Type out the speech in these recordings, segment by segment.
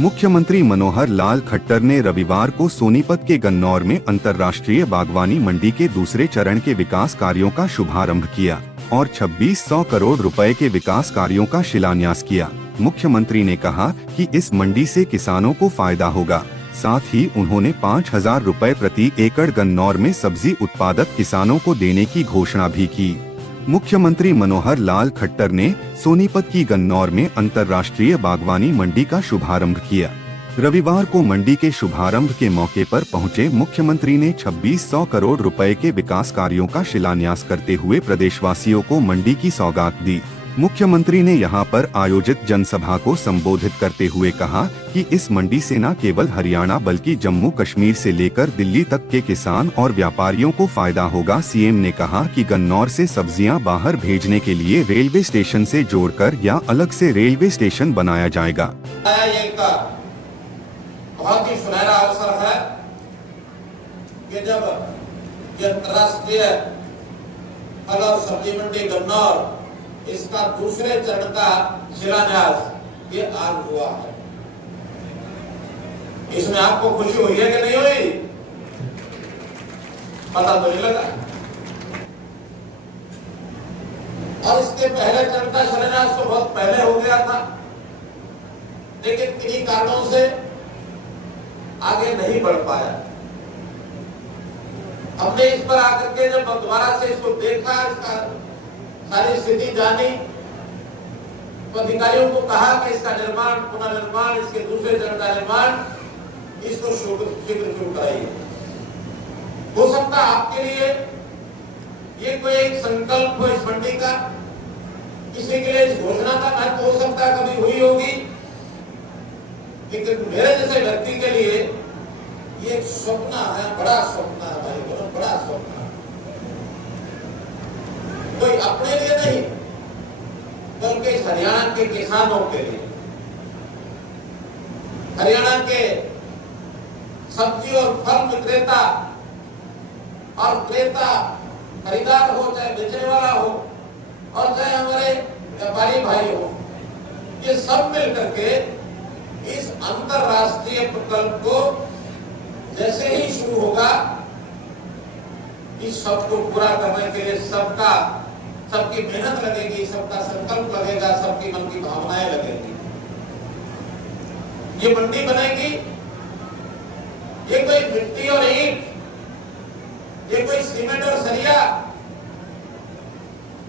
मुख्यमंत्री मनोहर लाल खट्टर ने रविवार को सोनीपत के गन्नौर में अंतर्राष्ट्रीय बागवानी मंडी के दूसरे चरण के विकास कार्यों का शुभारंभ किया और 2600 करोड़ रुपए के विकास कार्यों का शिलान्यास किया। मुख्यमंत्री ने कहा कि इस मंडी से किसानों को फायदा होगा। साथ ही उन्होंने 5000 रुपए प्रति एकड़ गन्नौर में सब्जी उत्पादक किसानों को देने की घोषणा भी की। मुख्यमंत्री मनोहर लाल खट्टर ने सोनीपत की गन्नौर में अंतर्राष्ट्रीय बागवानी मंडी का शुभारंभ किया। रविवार को मंडी के शुभारंभ के मौके पर पहुंचे मुख्यमंत्री ने 2600 करोड़ रुपए के विकास कार्यों का शिलान्यास करते हुए प्रदेशवासियों को मंडी की सौगात दी। मुख्यमंत्री ने यहां पर आयोजित जनसभा को संबोधित करते हुए कहा कि इस मंडी से न केवल हरियाणा बल्कि जम्मू कश्मीर से लेकर दिल्ली तक के किसान और व्यापारियों को फायदा होगा। सीएम ने कहा कि गन्नौर से सब्जियां बाहर भेजने के लिए रेलवे स्टेशन से जोड़कर या अलग से रेलवे स्टेशन बनाया जाएगा। बहुत ही सुनहरा अवसर है कि जब ये अंतर्राष्ट्रीय फल और सब्जी मंडी गन्नौर इसका दूसरे चरण का शिलान्यास ये आज हुआ है। इसमें आपको खुशी हुई है कि नहीं हुई? पता तो नहीं लगा। और इसके पहले चरण का शिलान्यास तो बहुत पहले हो गया था, लेकिन किन्हीं कारणों से आगे नहीं बढ़ पाया। हमने इस पर आकर के जब दोबारा से इसको देखा, इसका सारी स्थिति जानी, तो अधिकारियों को कहा कि इसका निर्माण, पुनर्निर्माण, इसके दूसरे चरण का निर्माण इसको शीघ्र शुरू कराइए। हो सकता है आपके लिए ये कोई एक संकल्प हो इस मंडी का, किसी के लिए इस घोषणा का महत्व हो सकता है कभी हुई होगी, लेकिन मेरे जैसे व्यक्ति के लिए ये एक स्वप्न है, बड़ा स्वप्न है भाई, बहुत बड़ा स्वप्न है। कोई अपने लिए नहीं बल्कि हरियाणा के किसानों के लिए, हरियाणा के सब्जी और फल विक्रेता और क्रेता, खरीदार हो चाहे बेचने वाला हो और चाहे हमारे व्यापारी भाई हो, ये सब मिलकर के इस अंतरराष्ट्रीय प्रकल्प को जैसे ही शुरू होगा, इस सबको पूरा करने के लिए सबकी मेहनत लगेगी, सबका संकल्प लगेगा, सबकी मन की भावनाएं लगेगी। ये मंडी बनेगी, ये कोई मिट्टी और ईंट, ये कोई सीमेंट और सरिया,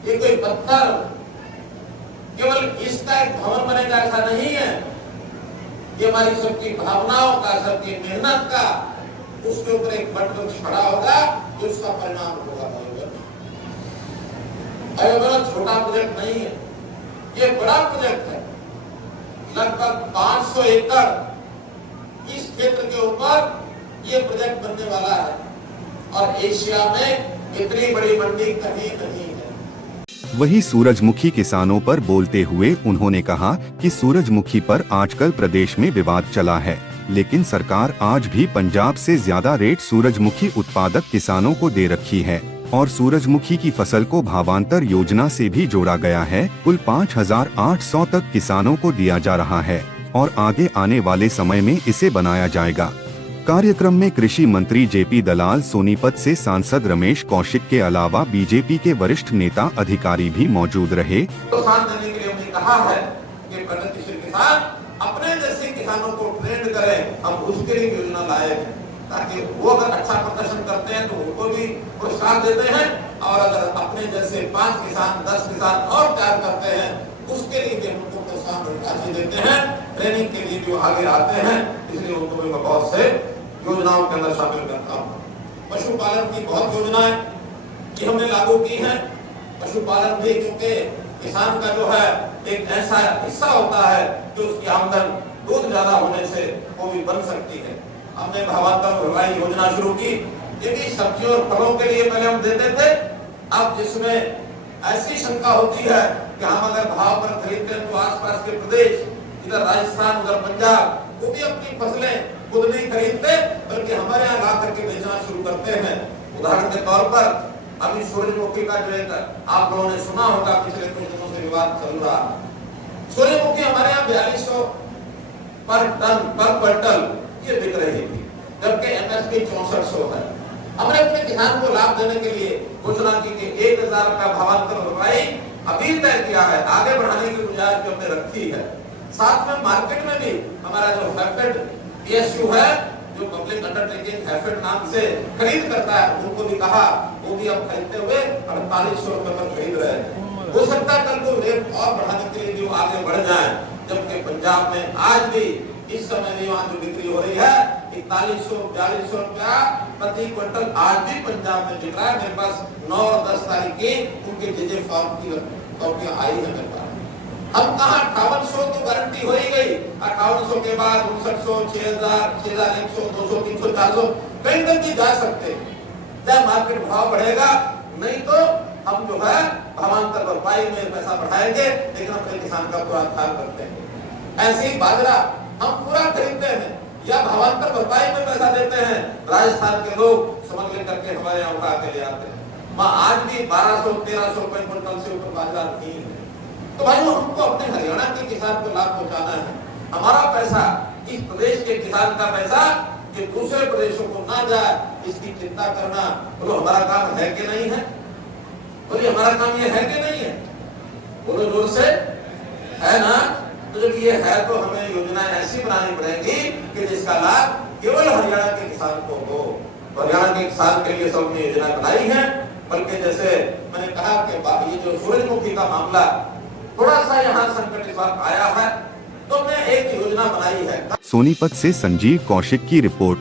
ये कोई पत्थर, केवल इसका एक भवन बनेगा ऐसा नहीं है। ये हमारी सबकी भावनाओं का, सबकी मेहनत का, उसके ऊपर एक वट वृक्ष खड़ा होगा, तो उसका परिणाम होगा। छोटा प्रोजेक्ट नहीं है, ये बड़ा प्रोजेक्ट है। लगभग 500 एकड़ इस क्षेत्र के ऊपर ये प्रोजेक्ट बनने वाला है और एशिया में इतनी बड़ी मंडी कहीं नहीं है। वहीं सूरजमुखी किसानों पर बोलते हुए उन्होंने कहा कि सूरजमुखी पर आजकल प्रदेश में विवाद चला है, लेकिन सरकार आज भी पंजाब से ज्यादा रेट सूरजमुखी उत्पादक किसानों को दे रखी है और सूरजमुखी की फसल को भावांतर योजना से भी जोड़ा गया है। कुल 5800 तक किसानों को दिया जा रहा है और आगे आने वाले समय में इसे बनाया जाएगा। कार्यक्रम में कृषि मंत्री जेपी दलाल, सोनीपत से सांसद रमेश कौशिक के अलावा बीजेपी के वरिष्ठ नेता अधिकारी भी मौजूद रहे। देने के लिए हमने कहा है कि प्रगतिशील किसान अपने जैसे किसानों को ट्रेंड करें, हम उसके लिए योजना लाए हैं ताकि वो अगर अच्छा प्रदर्शन करते हैं तो उनको भी पुरस्कार देते हैं, और अगर अपने जैसे 5 किसान 10 किसान और तैयार करते हैं उसके लिए भी उनको प्रोत्साहन राशि देते हैं, ट्रेनिंग के लिए जो आगे आते हैं, इसलिए उनको मैं बहुत से योजनाओं के अंदर शामिल करता हूँ। पशुपालन की बहुत योजनाएं कि हमने लागू की हैं। पशुपालन भी क्योंकि किसान का जो है एक ऐसा हिस्सा होता है कि उसकी आमदन दूध ज्यादा होने से वो भी बन सकती है। हमने भावांतर भरवाई योजना शुरू की, लेकिन सब्जियों और फलों के लिए पहले हम देते थे, अब जिसमें ऐसी शंका होती है कि हम अगर भाव पर खरीदते हैं तो आसपास के प्रदेश, इधर राजस्थान, उधर पंजाब, वो भी अपनी फसलें खुद नहीं खरीदते बल्कि हमारे यहाँ ला करके बेचना शुरू करते हैं। उदाहरण के तौर पर अभी सूरजमुखी का जो एक आप लोगों ने सुना होगा, पिछले कुछ दिनों से विवाद चल रहा है। सूरजमुखी हमारे यहाँ 4200 पर टन पर क्विंटल ये बिक रही थी, जबकि एमएसपी 6400 है। हमने अपने किसान को लाभ देने के लिए घोषणा की कि 1000 रुपया भावांतर भरपाई अभी तय किया है, आगे बढ़ाने की गुंजाइश भी हमने रखी है। साथ में मार्केट में भी हमारा जो हैफेड पीएसयू है, जो पब्लिक अंडरटेकिंग हैफेड नाम से खरीद करता है, उनको भी कहा, वो भी अब खरीदते हुए 4800 रुपए पर खरीद रहे हैं। हो सकता है कल को रेट और बढ़ाने के लिए भी वो आगे बढ़ जाए, जबकि पंजाब में आज भी इस समय भी वहां जो बिक्री हो रही है 4100-4200 रुपया प्रति क्विंटल आज भी पंजाब में बिक रहा है। मेरे पास 9 और 10 तारीख की उनके जेजे फॉर्म की कॉपियां आई है मेरे पास। अब कहा 5800 तो गारंटी हो ही गई, 5800 के बाद 5900, 6000, 6100, 200, 300, 400 कहीं तक भी जा सकते हैं, चाहे मार्केट भाव बढ़ेगा। नहीं तो हम जो है भावांतर भरपाई में पैसा बढ़ाएंगे, लेकिन अपने किसान का पूरा ख्याल करते हैं। ऐसे ही बाजरा हम पूरा खरीदते हैं या भावांतर भरपाई में पैसा देते हैं। राजस्थान के लोग स्मगलिंग करके हमारे यहाँ उठा के ले आते हैं। वहाँ आज भी 1200-1300 रुपए क्विंटल से ऊपर बाजार नहीं है। तो भाई हमको अपने हरियाणा के किसान को लाभ पहुंचाना है। हमारा पैसा, इस प्रदेश के किसान का पैसा कि दूसरे प्रदेशों को ना जाए, इसकी चिंता करना बोलो हमारा काम है कि नहीं है? बोलिए हमारा काम ये है कि नहीं है? बोलो जोर से, है ना? तो जब ये है तो हमें योजना ऐसी बनानी पड़ेगी कि जिसका लाभ केवल हरियाणा के किसान को हो। हरियाणा के किसान के लिए सबने योजना बनाई है, बल्कि जैसे मैंने कहा कि ये जो सूरजमुखी का मामला थोड़ा सा यहाँ संकट इस बार आया है, तो मैं एक योजना बनाई है। सोनीपत से संजीव कौशिक की रिपोर्ट।